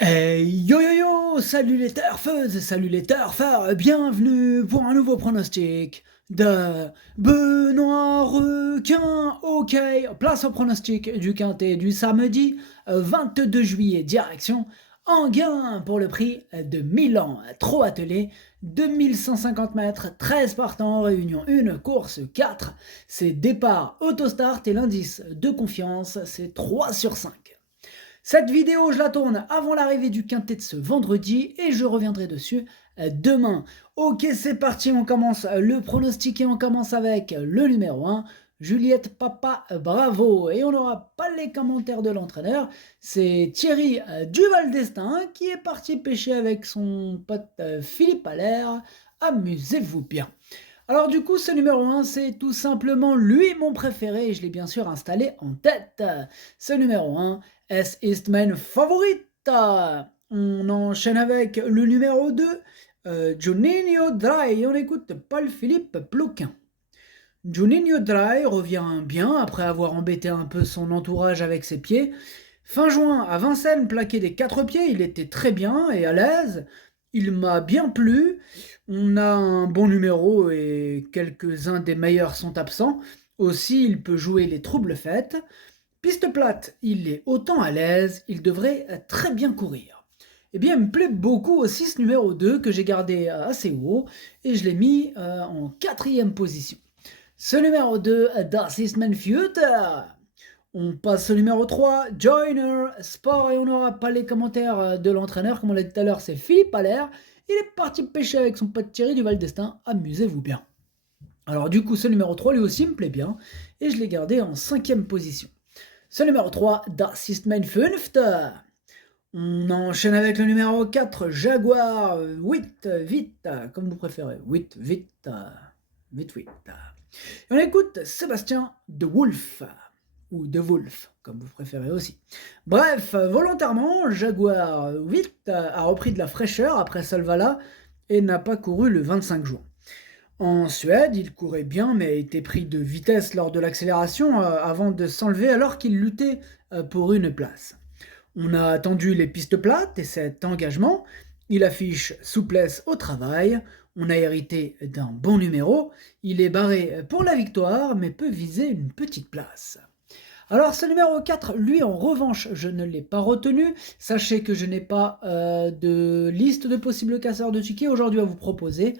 Yo yo yo, salut les turfeuses, salut les turfeurs, bienvenue pour un nouveau pronostic de Benoît Requin. Ok, place au pronostic du quintet du samedi 22 juillet, direction Enghien pour le prix de Milan. Trop attelé, 2150 mètres, 13 partants, réunion 1, course 4. C'est départ autostart et l'indice de confiance, c'est 3 sur 5. Cette vidéo, je la tourne avant l'arrivée du quintet de ce vendredi et je reviendrai dessus demain. Ok, c'est parti, on commence le pronostic et on commence avec le numéro 1, Juliette Papa Bravo. Et on n'aura pas les commentaires de l'entraîneur, c'est Thierry Duval d'Estaing qui est parti pêcher avec son pote Philippe Allaire. Amusez-vous bien. Alors du coup, ce numéro 1, c'est tout simplement lui mon préféré et je l'ai bien sûr installé en tête. Ce numéro 1, es ist mein Favorita. On enchaîne avec le numéro 2, Juninho Dry. On écoute Paul-Philippe Ploquin. Juninho Dry revient bien après avoir embêté un peu son entourage avec ses pieds. Fin juin, à Vincennes, plaqué des 4 pieds, il était très bien et à l'aise. Il m'a bien plu. On a un bon numéro et quelques-uns des meilleurs sont absents. Aussi, il peut jouer les troubles faites. Piste plate, il est autant à l'aise, il devrait très bien courir. Eh bien, il me plaît beaucoup aussi ce numéro 2 que j'ai gardé assez haut et je l'ai mis en quatrième position. Ce numéro 2, Das ist mein Future. On passe au numéro 3, Joiner Sport, et on n'aura pas les commentaires de l'entraîneur, comme on l'a dit tout à l'heure, c'est Philippe Allaire. Il est parti pêcher avec son pote Thierry du Val d'Estaing, amusez-vous bien. Alors du coup, ce numéro 3, lui aussi, me plaît bien, et je l'ai gardé en cinquième position. Ce numéro 3, Das ist mein Fünfte. On enchaîne avec le numéro 4, Jaguar, 8, vite, comme vous préférez, 8, vite, vite, vite. Et on écoute Sébastien de Wolf, ou de Wolf, comme vous préférez aussi. Bref, volontairement, Jaguar 8 a repris de la fraîcheur après Solvala et n'a pas couru le 25 juin. En Suède, il courait bien mais a été pris de vitesse lors de l'accélération avant de s'enlever alors qu'il luttait pour une place. On a attendu les pistes plates et cet engagement, il affiche souplesse au travail, on a hérité d'un bon numéro, il est barré pour la victoire mais peut viser une petite place. Alors ce numéro 4, lui en revanche, je ne l'ai pas retenu. Sachez que je n'ai pas de liste de possibles casseurs de tickets aujourd'hui à vous proposer,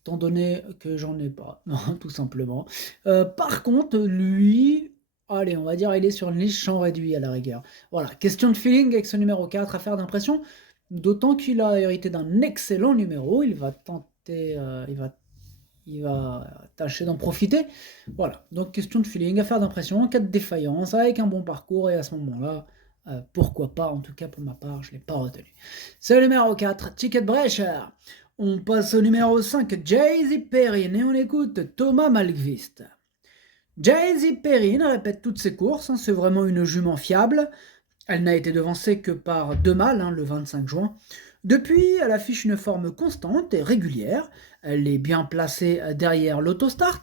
étant donné que j'en ai pas, non, tout simplement. Par contre, lui, allez, on va dire il est sur une liste champ réduit à la rigueur. Voilà, question de feeling avec ce numéro 4, affaire d'impression, d'autant qu'il a hérité d'un excellent numéro, il va tenter, il va tâcher d'en profiter. Voilà, donc question de feeling, affaire d'impression, en cas de défaillance, avec un bon parcours, et à ce moment-là, pourquoi pas, en tout cas pour ma part, je ne l'ai pas retenu. C'est le numéro 4, Ticket Brecher. On passe au numéro 5, Jay-Z Perrin, et on écoute Thomas Malmqvist. Jay-Z Perrin répète toutes ses courses, c'est vraiment une jument fiable. Elle n'a été devancée que par deux mâles, le 25 juin. Depuis, elle affiche une forme constante et régulière. Elle est bien placée derrière l'autostart.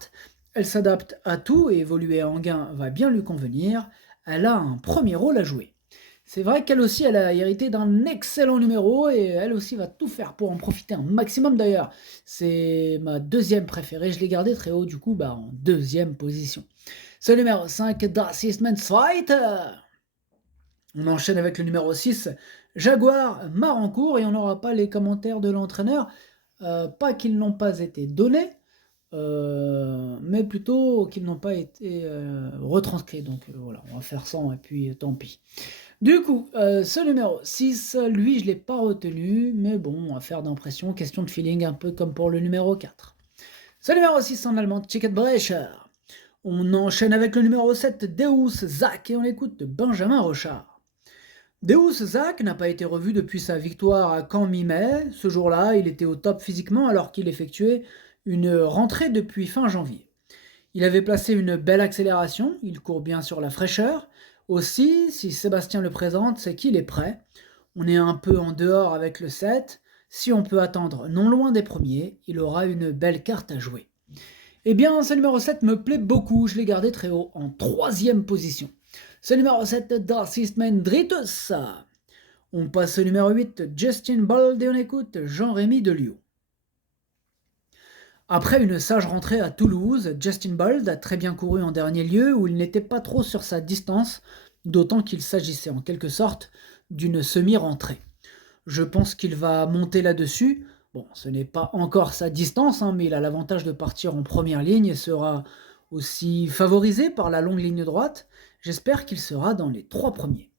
Elle s'adapte à tout et évoluer en gain va bien lui convenir. Elle a un premier rôle à jouer. C'est vrai qu'elle aussi, elle a hérité d'un excellent numéro et elle aussi va tout faire pour en profiter un maximum d'ailleurs. C'est ma deuxième préférée, je l'ai gardée très haut du coup en deuxième position. Ce numéro 5, Das ist mein Zweiter. On enchaîne avec le numéro 6, Jaguar Marancourt, et on n'aura pas les commentaires de l'entraîneur, pas qu'ils n'ont pas été donnés, mais plutôt qu'ils n'ont pas été retranscrits. Donc voilà, on va faire sans et puis tant pis. Du coup, ce numéro 6, lui, je ne l'ai pas retenu, mais bon, affaire d'impression, question de feeling, un peu comme pour le numéro 4. Ce numéro 6 en allemand, Ticket Brecher. On enchaîne avec le numéro 7, Deus Zach, et on écoute Benjamin Rochard. Deus Zach n'a pas été revu depuis sa victoire à Caen mi-mai. Ce jour-là, il était au top physiquement alors qu'il effectuait une rentrée depuis fin janvier. Il avait placé une belle accélération, il court bien sur la fraîcheur. Aussi, si Sébastien le présente, c'est qu'il est prêt. On est un peu en dehors avec le 7. Si on peut attendre non loin des premiers, il aura une belle carte à jouer. Eh bien, ce numéro 7 me plaît beaucoup, je l'ai gardé très haut, en troisième position. Ce numéro 7, Das ist mein Drittes. On passe au numéro 8, Justin Bold, et on écoute Jean-Rémy Delio. Après une sage rentrée à Toulouse, Justin Bold a très bien couru en dernier lieu où il n'était pas trop sur sa distance, d'autant qu'il s'agissait en quelque sorte d'une semi-rentrée. Je pense qu'il va monter là-dessus. Bon, ce n'est pas encore sa distance, mais il a l'avantage de partir en première ligne et sera aussi favorisé par la longue ligne droite. J'espère qu'il sera dans les 3 premiers.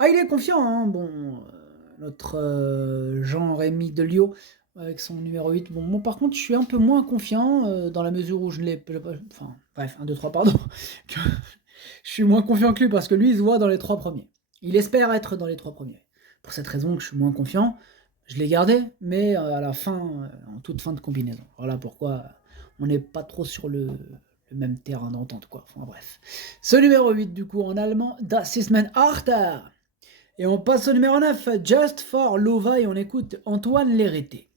Ah, il est confiant, notre Jean-Rémy Delio avec son numéro 8. Bon, moi par contre, je suis un peu moins confiant dans la mesure où je ne l'ai. Enfin, bref, 1, 2, 3, pardon. Je suis moins confiant que lui parce que lui, il se voit dans les 3 premiers. Il espère être dans les 3 premiers. Pour cette raison que je suis moins confiant, je l'ai gardé, mais à la fin, en toute fin de combinaison. Voilà pourquoi on n'est pas trop sur le même terrain d'entente, quoi. Enfin bref. Ce numéro 8, du coup, en allemand, Das ist mein Achter. Et on passe au numéro 9, Just for Lova, et on écoute Antoine Lérité.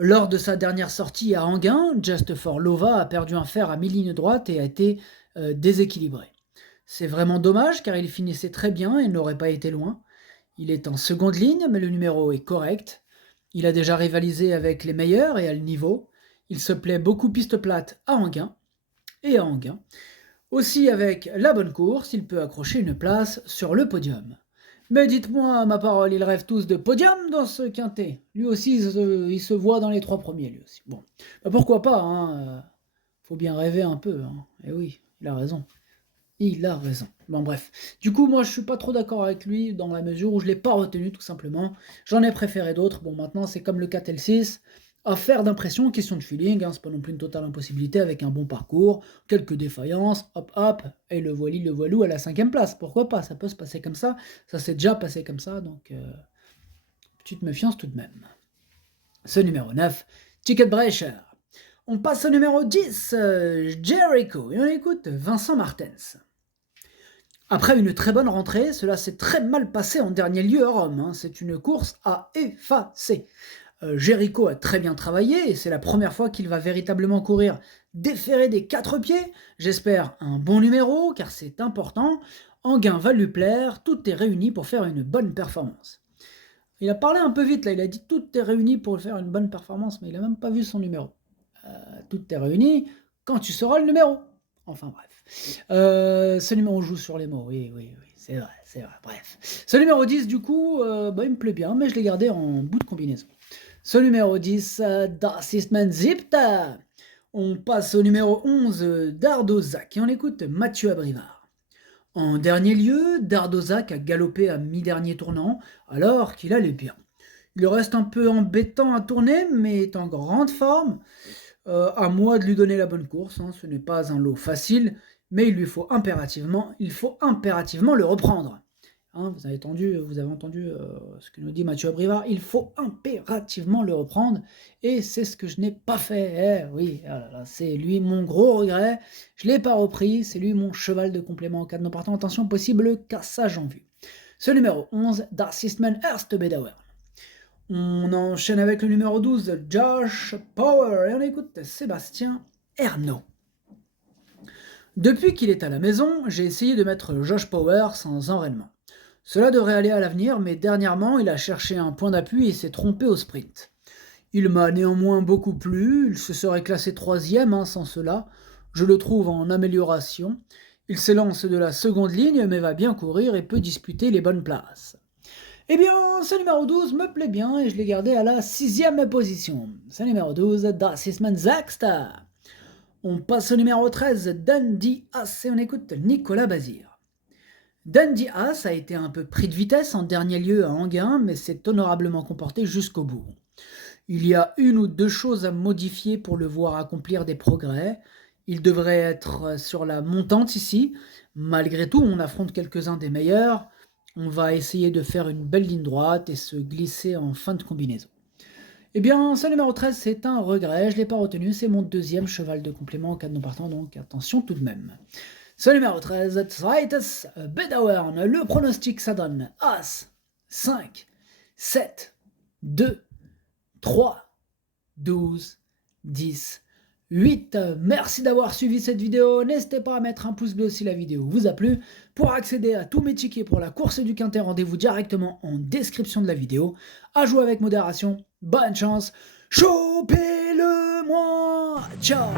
Lors de sa dernière sortie à Enghien, Just for Lova a perdu un fer à mi-ligne droite et a été déséquilibré. C'est vraiment dommage car il finissait très bien et n'aurait pas été loin. Il est en seconde ligne, mais le numéro est correct. Il a déjà rivalisé avec les meilleurs et à le niveau. Il se plaît beaucoup piste plate à Enghien et à Enghien. Aussi avec la bonne course, il peut accrocher une place sur le podium. Mais dites-moi, ma parole, ils rêvent tous de podium dans ce quintet. Lui aussi, il se voit dans les 3 premiers, lui aussi. Bon, pourquoi pas, faut bien rêver un peu, Et oui, il a raison. Il a raison. Bon, bref. Du coup, moi, je suis pas trop d'accord avec lui dans la mesure où je l'ai pas retenu, tout simplement. J'en ai préféré d'autres. Bon, maintenant, c'est comme le 4 et le 6. Affaire d'impression, question de feeling, c'est pas non plus une totale impossibilité avec un bon parcours, quelques défaillances, hop, et le voilou à la 5e place. Pourquoi pas, ça peut se passer comme ça s'est déjà passé comme ça, donc petite méfiance tout de même. Ce numéro 9, Ticket Brecher. On passe au numéro 10, Jericho, et on écoute Vincent Martens. Après une très bonne rentrée, cela s'est très mal passé en dernier lieu à Rome, c'est une course à effacer. Jericho a très bien travaillé et c'est la première fois qu'il va véritablement courir déféré des 4 pieds. J'espère un bon numéro car c'est important. Enghien va lui plaire, tout est réuni pour faire une bonne performance. Il a parlé un peu vite là, il a dit tout est réuni pour faire une bonne performance, mais il n'a même pas vu son numéro. Tout est réuni quand tu sauras le numéro. Enfin bref. Ce numéro joue sur les mots, oui, c'est vrai, bref. Ce numéro 10 du coup, il me plaît bien, mais je l'ai gardé en bout de combinaison. Ce numéro 10, Das ist mein Siebter. On passe au numéro 11, Dardozac, et on écoute Mathieu Abrivard. En dernier lieu, Dardozac a galopé à mi-dernier tournant, alors qu'il allait bien. Il reste un peu embêtant à tourner, mais est en grande forme. À moi de lui donner la bonne course, ce n'est pas un lot facile, mais il faut impérativement le reprendre. Vous avez entendu ce que nous dit Mathieu Abrivard, il faut impérativement le reprendre, et c'est ce que je n'ai pas fait. Oui, c'est lui mon gros regret, je ne l'ai pas repris, c'est lui mon cheval de complément en cas de non partant. Attention, possible cassage en vue. Ce numéro 11, Das ist mein erster Bedauern. On enchaîne avec le numéro 12, Josh Power, et on écoute Sébastien Ernaud. Depuis qu'il est à la maison, j'ai essayé de mettre Josh Power sans enraînement. Cela devrait aller à l'avenir, mais dernièrement, il a cherché un point d'appui et s'est trompé au sprint. Il m'a néanmoins beaucoup plu, il se serait classé 3e sans cela. Je le trouve en amélioration. Il s'élance de la seconde ligne, mais va bien courir et peut disputer les bonnes places. Eh bien, ce numéro 12 me plaît bien et je l'ai gardé à la 6e position. Ce numéro 12, Das ist mein Sechster. On passe au numéro 13, Dandy As, et on écoute Nicolas Bazir. Dandy As a été un peu pris de vitesse en dernier lieu à Enghien, mais s'est honorablement comporté jusqu'au bout. Il y a 1 ou 2 choses à modifier pour le voir accomplir des progrès. Il devrait être sur la montante ici. Malgré tout, on affronte quelques-uns des meilleurs. On va essayer de faire une belle ligne droite et se glisser en fin de combinaison. Eh bien, ce numéro 13, c'est un regret, je ne l'ai pas retenu, c'est mon 2e cheval de complément en cas de non partant, donc attention tout de même. Ce numéro 13, Zweites Bedauern, le pronostic ça donne As, 5, 7, 2, 3, 12, 10, 8. Merci d'avoir suivi cette vidéo. N'hésitez pas à mettre un pouce bleu si la vidéo vous a plu. Pour accéder à tous mes tickets pour la course du Quintet, rendez-vous directement en description de la vidéo. À jouer avec modération. Bonne chance. Chopez-le moi. Ciao.